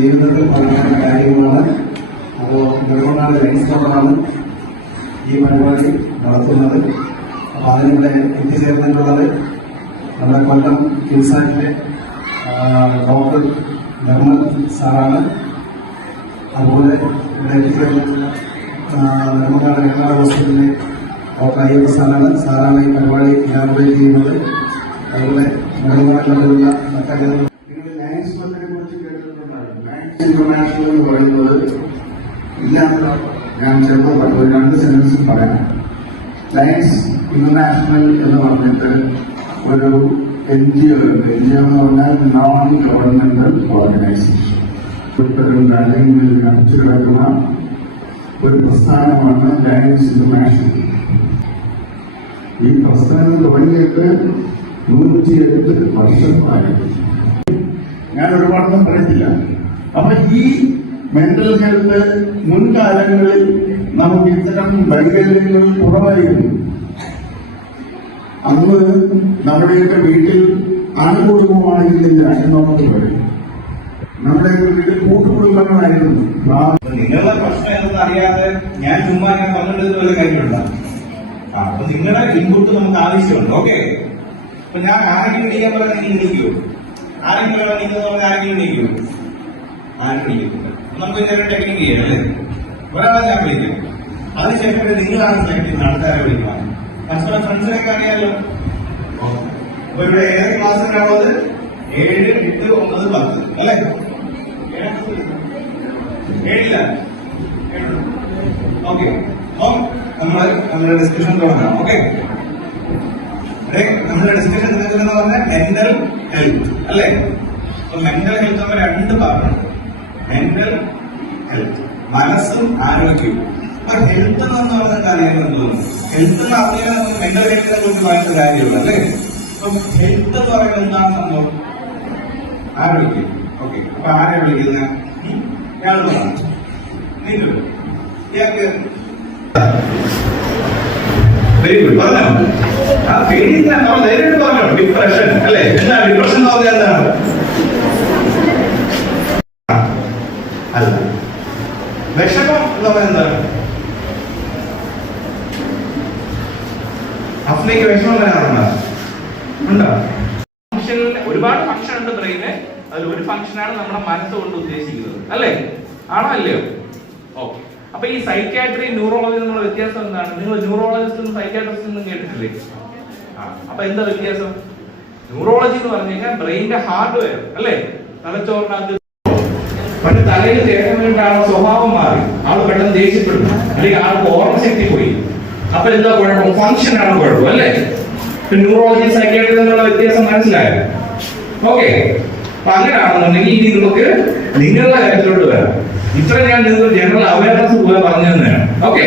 ജീവിതത്തിൽ പറയുന്ന കാര്യങ്ങളാണ്. അപ്പോൾ നെടുമങ്ങാട് ലയൺസ് ക്ലബ്ബാണ് ഈ പരിപാടി നടത്തുന്നത്. അപ്പോൾ അതിനിവിടെ എത്തിച്ചേർന്നിട്ടുള്ളത് നമ്മുടെ കൊല്ലം കിംസാറ്റിലെ ഡോക്ടർ നിർമ്മൽ സാറാണ്. അതുപോലെ ഇവിടെ എത്തിച്ചേർന്നിട്ടുള്ള നെടുമങ്ങാട് വെങ്ങാട് ഹോസ്പിറ്റലിലെ ഡോക്ടർ അയ്യപ്പ സാറാണ് ഈ പരിപാടി ഇനാഗുറേറ്റ് ചെയ്യുന്നത്. അതുപോലെ നെടുമങ്ങാടിലുള്ള മറ്റു ഇന്റർനാഷണൽ എന്ന് പറയുന്നത് ഇല്ലാത്ത ഞാൻ ചിലപ്പോൾ ഒരു 2 സെന്റൻസിൽ പറയാം. ലയൺസ് ഇന്റർനാഷണൽ എന്ന് പറഞ്ഞിട്ട് ഒരു NGO ഉണ്ട്. NGO എന്ന് പറഞ്ഞാൽ നോൺ ഗവൺമെന്റൽ ഓർഗനൈസേഷൻ. ഇത്തരം രാജ്യങ്ങളിൽ അടിച്ചു കിടക്കുന്ന ഒരു പ്രസ്ഥാനമാണ് ലയൺസ് ഇന്റർനാഷണൽ. ഈ പ്രസ്ഥാനം തുടങ്ങിയിട്ട് 108 വർഷമായി. ഞാൻ ഒരുപാടൊന്നും പറയത്തില്ല. അപ്പൊ ഈ മെന്റൽ ഹെൽത്ത് മുൻകാലങ്ങളിൽ നമുക്ക് ഇത്തരം വൈകല്യങ്ങൾ കുറവായിരുന്നു. അന്ന് നമ്മുടെയൊക്കെ വീട്ടിൽ ആൺകുടുംബമാണെങ്കിൽ എന്നൊക്കെ പറയും. നമ്മുടെയൊക്കെ വീട്ടിൽ കൂട്ടുകുടുംബങ്ങളായിരുന്നു. നിങ്ങളുടെ പ്രശ്നം എന്തെന്ന് അറിയാതെ ഞാൻ ചുമ്മാ ഞാൻ പറഞ്ഞിട്ട് വല്ല കാര്യമുണ്ടോ? അപ്പൊ നിങ്ങളുടെ ഇൻപുട്ട് നമുക്ക് ആവശ്യമുണ്ട്. ഓക്കെ, അപ്പൊ ഞാൻ ആരെങ്കിലും എണീക്കാൻ പറഞ്ഞാൽ നിങ്ങൾ എണീക്കുമോ? ആരെങ്കിലും എണീക്കുന്ന പറഞ്ഞാൽ ആരെങ്കിലും എണീക്കുമോ? ആരും എണീക്കുന്നില്ല. നമുക്ക് ഇതിന്റെ ടെക്നിക്ക് ചെയ്യാം അല്ലേ? ഒരാളെ ഞാൻ വിളിക്കാം, അതിനുശേഷം നിങ്ങളാണ് സെലക്ട് ചെയ്യുന്ന ആൾക്കാരെ വിളിക്കണം. പരസ്പരം ഫ്രണ്ട്സിനൊക്കെ അറിയാലോ. അപ്പൊ ഇവിടെ ഏത് ക്ലാസ്സിലാണുള്ളത്? 7, 8, 9, 10 അല്ലേ? 7 ഓക്കെ. നമ്മുടെ ഡിസ്കഷൻ തുടങ്ങാം. ഓക്കെ, നമ്മുടെ ഡിസ്കഷൻ എന്ന് പറഞ്ഞാൽ മെന്റൽ ഹെൽത്ത് അല്ലേ? അപ്പൊ മെന്റൽ ഹെൽത്ത് നമ്മൾ 2 പാർട്ടുണ്ട്. മെന്റൽ ഹെൽത്ത്, മനസ്സും ആരോഗ്യവും. അപ്പൊ ഹെൽത്ത് എന്ന് പറഞ്ഞിട്ട് അറിയാൻ തോന്നുന്നു. ഹെൽത്ത് എന്ന് അറിയാൻ നമുക്ക് മെന്റൽ ഹെൽത്തിനെ കുറിച്ച് പറയുന്ന കാര്യമുള്ളൂ അല്ലേ? അപ്പൊ ഹെൽത്ത് എന്ന് പറയുന്നത് എന്താണ് സംഭവം? ആരോഗ്യം. ഓക്കെ, അപ്പൊ ആരെ വിളിക്കുന്നത്? ഇയാൾ പറഞ്ഞു നിങ്ങൾ ഇയാൾക്ക് വെരി ഗുഡ് പറഞ്ഞോ. ആ പേടിയില്ല, നമ്മൾ നേരിട്ട് പറഞ്ഞോ. ഡിപ്രഷൻ അല്ലേ? എന്താണ് ഡിപ്രഷൻ എന്ന് പറഞ്ഞാൽ? എന്താണ്? അല്ല, വിഷമം എന്ന് പറഞ്ഞാൽ എന്താണ്? അഫ്നയ്ക്ക് വിഷമം വരാറുണ്ടോ? ഉണ്ടോ? ഫംഗ്ഷനിൽ ഒരുപാട് ഫംഗ്ഷൻ ഉണ്ട് ബ്രെയിന്. അതിൽ ഒരു ഫംഗ്ഷനാണ് നമ്മുടെ മനസ്സുകൊണ്ട് ഉദ്ദേശിക്കുന്നത് അല്ലേ? ആണോ അല്ലയോ? ഓക്കെ. അപ്പൊ ഈ സൈക്യാട്രി ന്യൂറോളജി തമ്മിലുള്ള വ്യത്യാസം എന്താണ്? നിങ്ങൾ ന്യൂറോളജിസ്റ്റും സൈക്യാട്രിസ്റ്റും കേട്ടിട്ടില്ലേ? അപ്പൊ എന്താ വ്യത്യാസം? ന്യൂറോളജി എന്ന് പറഞ്ഞു കഴിഞ്ഞാൽ ബ്രെയിനിന്റെ ഹാർഡ്വെയർ അല്ലേ? തലച്ചോറിനകത്ത് പണ്ട് തലയിൽ തേക്കാൻ വേണ്ടി ആളുടെ സ്വഭാവം മാറി, ആള് പെട്ടെന്ന് ദേഷ്യപ്പെടുന്നു, അല്ലെങ്കിൽ ആൾക്ക് ഓർമ്മശക്തി പോയി. അപ്പൊ എന്താ കുഴപ്പം? ഫംഗ്ഷൻ ആണ് കുഴപ്പം അല്ലേ? ന്യൂറോളജി സൈക്യാട്രി തമ്മിലുള്ള വ്യത്യാസം മനസ്സിലായോ? ഓക്കെ, അപ്പൊ അങ്ങനെയാണെന്നുണ്ടെങ്കിൽ ഇനി നമുക്ക് നിങ്ങളുടെ കാര്യത്തിലോട്ട് വരാം. ഇത്ര ഞാൻ നിങ്ങൾക്ക് ജനറൽ അവയർനെസ് പോലെ പറഞ്ഞു തന്നെയാണ്. ഓക്കെ.